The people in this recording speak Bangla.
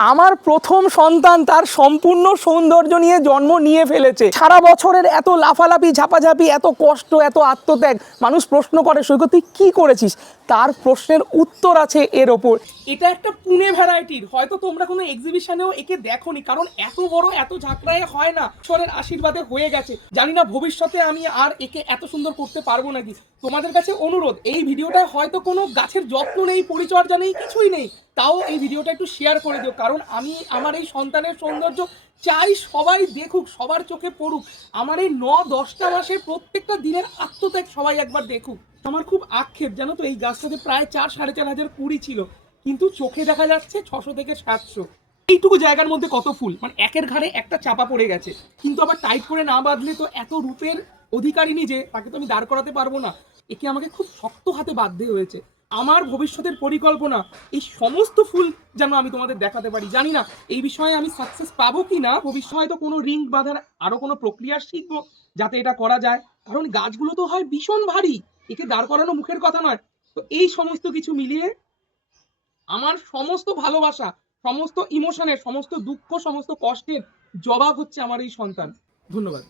আমার প্রথম সন্তান তার সম্পূর্ণ সৌন্দর্য নিয়ে জন্ম নিয়ে ফেলেছে। সারা বছরের এত লাফালাফি, ঝাপাঝাপি, এত কষ্ট, এত আত্মত্যাগ, মানুষ প্রশ্ন করে, সৈকত, তুই কি করেছিস? তার প্রশ্নের উত্তর আছে এর ওপর। এটা একটা পুনে ভ্যারাইটির। হয়তো তোমরা কোনো এক্সিবিশনেও একে দেখোনি, কারণ এত বড়, এত ঝাঁকড়ায় হয় না। ঈশ্বরের আশীর্বাদে হয়ে গেছে। জানি না ভবিষ্যতে আমি আর একে এত সুন্দর করতে পারব নাকি। তোমাদের কাছে অনুরোধ, এই ভিডিওটায় হয়তো কোনো গাছের যত্ন নেই, পরিচর্যা নেই, কিছুই নেই। তাও এই ভিডিওটা একটু শেয়ার করে দিও, কারণ আমি আমার এই সন্তানের সৌন্দর্য চাই সবাই দেখুক, সবার চোখে পড়ুক। আমার এই ন, দশটা মাসে প্রত্যেকটা দিনের আত্মত্যাগ সবাই একবার দেখুক। আমার খুব আক্ষেপ, জানো তো, এই গাছটাতে প্রায় চার, সাড়ে চার হাজার কুড়ি ছিল, কিন্তু চোখে দেখা যাচ্ছে ছশো থেকে সাতশো। এইটুকু জায়গার মধ্যে কত ফুল? মানে একের ঘাড়ে একটা চাপা পড়ে গেছে। কিন্তু আবার টাইট করে না বাঁধলে তো এত রূপের অধিকারিনী যে, তাকে তো আমি দাঁড় করাতে পারব না। একে আমাকে খুব শক্ত হাতে বাঁধতে হয়েছে। আমার ভবিষ্যতের পরিকল্পনা, এই সমস্ত ফুল যেন আমি তোমাদের দেখাতে পারি। জানি না, এই বিষয়ে আমি সাকসেস পাবো কি না, ভবিষ্যতে হয়তো কোনো রিং বাঁধার আরও কোনো প্রক্রিয়া শিখব যাতে এটা করা যায়। কারণ গাছগুলো তো হয় ভীষণ ভারী, একে দাঁড় করানো মুখের কথা নয়। তো এই সমস্ত কিছু মিলিয়ে আমার সমস্ত ভালোবাসা, সমস্ত ইমোশনের সমস্ত দুঃখ, সমস্ত কষ্টের জবাব হচ্ছে আমার এই সন্তান। ধন্যবাদ।